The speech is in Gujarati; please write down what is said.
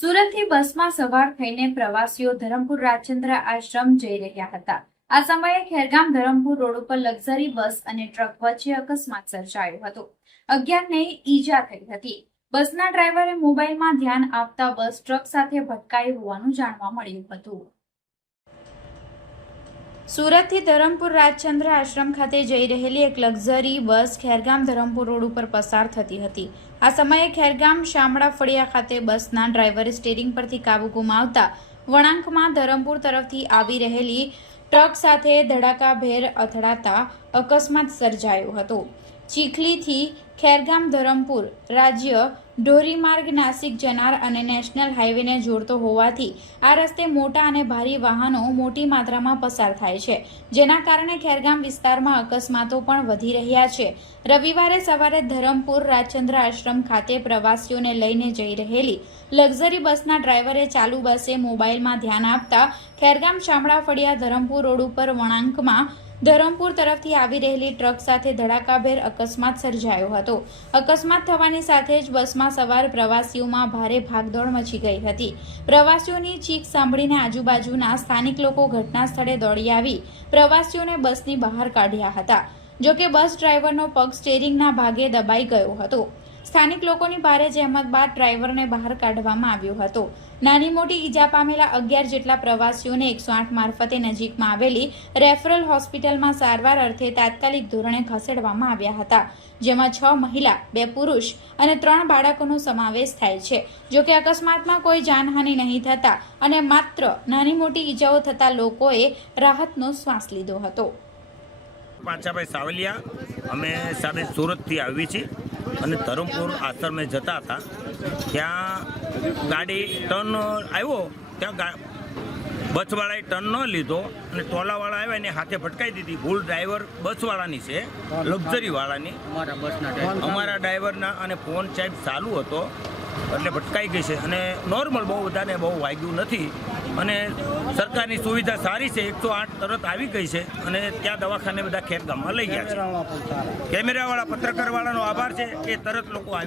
સુરતથી બસમાં સવાર થઈને પ્રવાસીઓ ધરમપુર રાજચંદ્ર આશ્રમ જઈ રહ્યા હતા। આ સમયે ખેરગામ ધરમપુર રોડ ઉપર લક્ઝરી બસ અને ટ્રક વચ્ચે અકસ્માત સર્જાયો હતો। 11ને ઈજા થઈ હતી। બસના ડ્રાઈવરે મોબાઈલમાં ધ્યાન આપતા બસ ટ્રક સાથે ભટકાઈ હોવાનું જાણવા મળ્યું હતું। સુરતથી ધરમપુર રાજચંદ્ર આશ્રમ ખાતે જઈ રહેલી એક luxury bus Khergam Dharampur road ઉપર પસાર થતી હતી। આ સમયે ખેરગામ શામળા ફળિયા ખાતે બસના ડ્રાઈવરે સ્ટીયરિંગ પરથી કાબુ ગુમાવતા વળાંકમાં ધરમપુર તરફથી આવી રહેલી ટ્રક સાથે ધડાકાભેર અથડાતા અકસ્માત સર્જાયો હતો। ચીખલીથી ખેરગામ ધરમપુર રાજ્ય ધોરીમાર્ગ નાસિક જનાર અને નેશનલ હાઈવેને જોડતો હોવાથી આ રસ્તે મોટા અને ભારે વાહનો મોટી માત્રામાં પસાર થાય છે, જેના કારણે ખેરગામ વિસ્તારમાં અકસ્માતો પણ વધી રહ્યા છે। રવિવારે સવારે ધરમપુર રાજચંદ્ર આશ્રમ ખાતે પ્રવાસીઓને લઈને જઈ રહેલી લક્ઝરી બસના ડ્રાઈવરે ચાલુ બસે મોબાઈલમાં ધ્યાન આપતા ખેરગામ શામળા ફળિયા ધરમપુર રોડ ઉપર વળાંકમાં ધરમપુર તરફથી આવી રહેલી ટ્રક સાથે ધડાકાભેર અકસ્માત સર્જાયો હતો। અકસ્માત થવાની સાથે જ બસમાં સવાર પ્રવાસીઓમાં ભારે ભાગદોડ મચી ગઈ હતી। પ્રવાસીઓની ચીખ સાંભળીને આજુબાજુના સ્થાનિક લોકો ઘટના સ્થળે દોડી આવી પ્રવાસીઓને બસની બહાર કાઢ્યા હતા। જોકે બસ ડ્રાઈવરનો પગ સ્ટીયરિંગના ભાગે દબાઈ ગયો હતો। સ્થાનિક લોકોની ભારે જહેમત બાદ ડ્રાઈવરને બહાર કાઢવામાં આવ્યો હતો। નાની મોટી ઈજા પામેલા 11 જેટલા પ્રવાસીઓને 108 મારફતે નજીકમાં આવેલી રેફરલ હોસ્પિટલમાં સારવાર અર્થે તાત્કાલિક ધોરણે ખસેડવામાં આવ્યા હતા, જેમાં 6 મહિલા, 2 પુરુષ અને 3 બાળકોનો સમાવેશ થાય છે। જોકે અકસ્માતમાં કોઈ જાનહાનિ નહીં થતા અને માત્ર નાની મોટી ઈજાઓ થતા લોકોએ રાહતનો શ્વાસ લીધો હતો। પાંચાભાઈ સાવલિયા, અમે સાથે સુરતથી આવી છીએ અને ધરમપુર આશ્રમે જતા હતા। ત્યાં ગાડી ટર્ન આવ્યો, ત્યાં બસવાળાએ ટર્ન ન લીધો અને ટોલાવાળા આવ્યા એને હાથે ભટકાઈ દીધી। ભૂલ ડ્રાઈવર બસવાળાની છે, લક્ઝરીવાળાની, અમારા ડ્રાઈવરના, અને ફોન સાહેબ ચાલુ હતો એટલે ભટકાઈ ગઈ છે અને નોર્મલ, બહુ બધાને બહુ વાગ્યું નથી અને સરકારની સુવિધા સારી છે। 108 તરત આવી ગઈ છે અને ત્યાં દવાખાને બધા ખેરગામમાં લઈ ગયા છે। કેમેરાવાળા, પત્રકારવાળાનો આભાર છે, એ તરત લોકો આવી